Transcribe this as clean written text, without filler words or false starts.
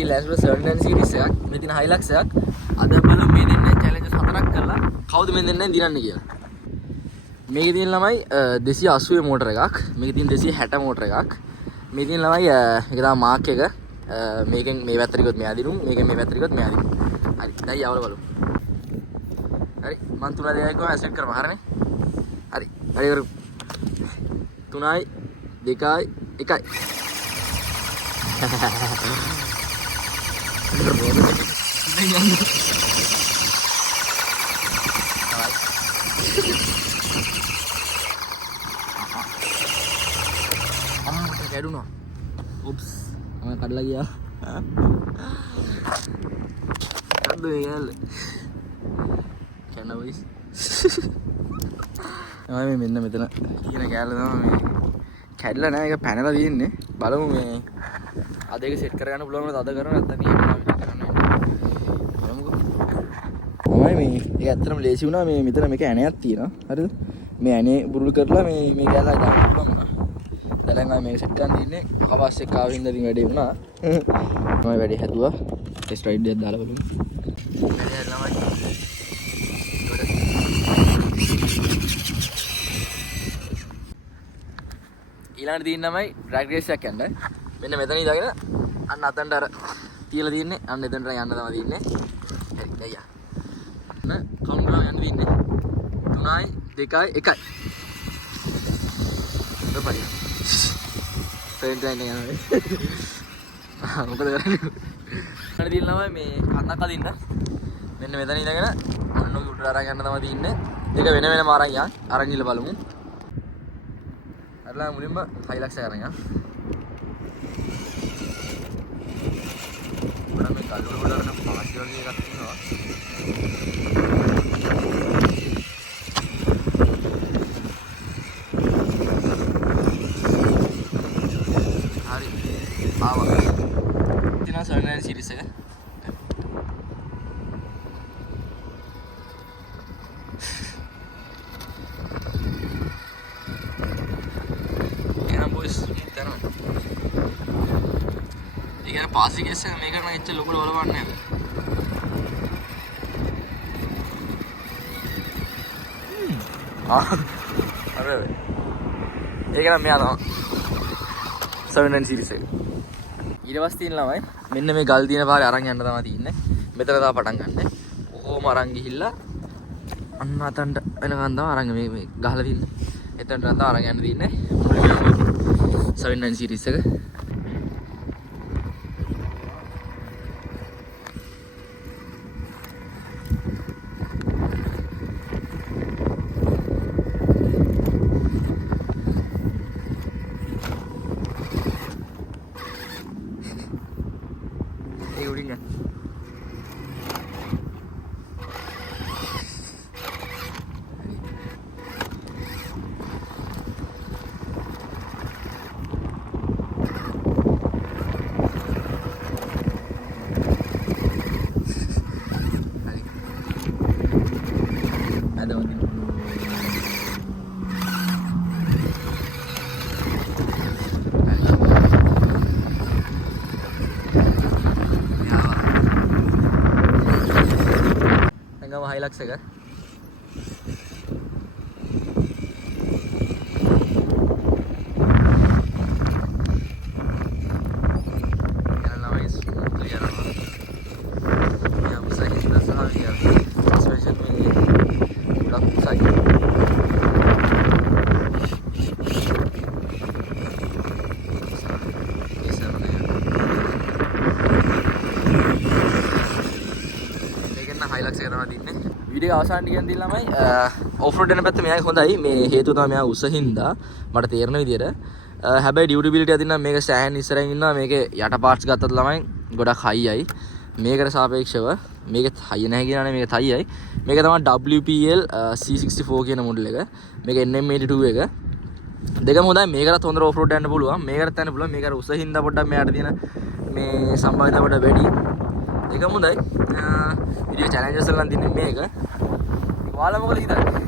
ඉතින් ලෑස්ට් 7 සීරීස් එකක් මේ තියෙන Hilux එකක් අද බලමු මේ දෙන්නේ චැලෙන්ජස් 4ක් කරලා කවුද මේ දෙන්නෙන් දිනන්නේ කියලා. මේකේ තියෙන ළමයි 280 මෝටර එකක්, මේකේ තියෙන 260 මෝටර එකක්. මේ තියෙන ළමයි ඒක තමයි මාක් එක. මේකෙන් මේ පැත්තට ගියොත් මෙයා දිනුම්, මේකෙන් මේ පැත්තට ගියොත් මෙයා දිනුම්. හරි දැන් යවල බලමු. හරි මං 3 දෙකක් ගාව ඇසෙට් කරමු හරිනේ. හරි හරි කරු 3යි 2යි 1යි. අම්මට ගැඩුණා. ඔප්ස් මම කඩලා ගියා. කද්ද මේ යන්නේ. කනවයිස්. මම මෙන්න මෙතන තියෙන කෑල්ල තමයි මේ. කැඩලා නැහැ ඒක පැනලා තියෙන්නේ. බලමු මේ අද ඒක සෙට් කරගන්න පුළුවන් වුණාද අද කරා නැත්නම් ඊට කරන්න වෙන්නේ. තමයි මේ ඒක ඇත්තටම ලේසි වුණා මේ මෙතන මේක ඇණයක් තියෙනවා. හරිද? මේ ඇණේ බුරුල් කරලා මේ කෑල්ල දාන්න පුළුවන් වුණා. දැන් ආයේ මේක සෙට් කරන් තියන්නේ කවස් එක ආව හින්දා ඉතින් වැඩේ වුණා. මම වැඩේ හැදුවා. ටෙස්ට් රයිඩ් එකක් දාලා බලමු. වැඩේ හැදලාමයි. ඊළඟට තියෙන තමයි ඩ්‍රැග් රේස් එකක් යන්න. මෙන්න මෙතන ඉඳගෙන අන්න අතන්ට අර තියලා තියෙන්නේ. අන්න එතනට යන්න තමයි තියෙන්නේ. හරි ගියා. න කවුන්ට් කරලා යන්න තියෙන්නේ. 3යි 2යි 1යි. දෙපරිය. ට්‍රේන් යනවා. මොකද කරන්නේ? අන්න තියෙන ළමයි මේ කන්නක් අදින්න. මෙන්න මෙතන ඉඳගෙන අන්න ඔය උඩට අරන් යන්න තමයි තියෙන්නේ. දෙක වෙන වෙනම අරන් යන්න. අරන් ඉල බලමු. අරලා මුලින්ම Hilux එක අරන් යන්න. බලන්න මේ කල්වල වල අරන පාටි වගේ එකක් තියෙනවා. හරි. ආවා. තියෙනවා 7 සීරීස් එක. ඒක පාසි කෙස් එක මේකට නම් එච්චර ලොකුට බලවන්නේ නැහැ. අර ඒක නම් මෙයා තමයි 7 සීරීස් එක. ඊට පස්සේ තියෙන ළමයි මෙන්න මේ ගල් දින පාරේ අරන් යන්න තමයි තියෙන්නේ. මෙතන තමයි පටන් ගන්න. කොහොම අරන් ගිහිල්ලා අන්න අතන්ට එනකන් තමයි අරන් මේ ගහලා තින්නේ. එතනට තමයි අරන් යන්න තියෙන්නේ. 7 සීරීස් එක. Hilux එක. වීඩියෝ අවසාන ටිකෙන් දින ළමයි ඔෆ් රෝඩ් යන පැත්ත මෙයාගේ හොඳයි. මේ හේතුව තමයි මෙයා උස හින්දා මට තේරෙන විදියට. හැබැයි ඩියුටිබිලිටි අදින්න මේක සෑහෙන ඉස්සරහින් ඉන්නවා. මේකේ යට පාර්ට්ස් ගත්තත් ළමයි ගොඩක් හයියි. මේකට සාපේක්ෂව මේකෙත් හයි නැහැ කියනනේ මේක හයියි. මේක තමයි WPL C64 කියන මොඩල් එක. මේක NM82 එක. දෙකම හොඳයි. මේකටත් හොඳට ඔෆ් රෝඩ් යන්න පුළුවන්. මේකටත් යන්න පුළුවන්. මේක අර උස හින්දා පොඩ්ඩක් මෙයාට තියෙන මේ සම්භාවිතාව පොඩ්ඩක් වැඩි. දෙකම හොඳයි. විඩියෝ චැලෙන්ජස් වල නම් තින්නේ මේක. ඔයාලා මොකද හිතන්නේ?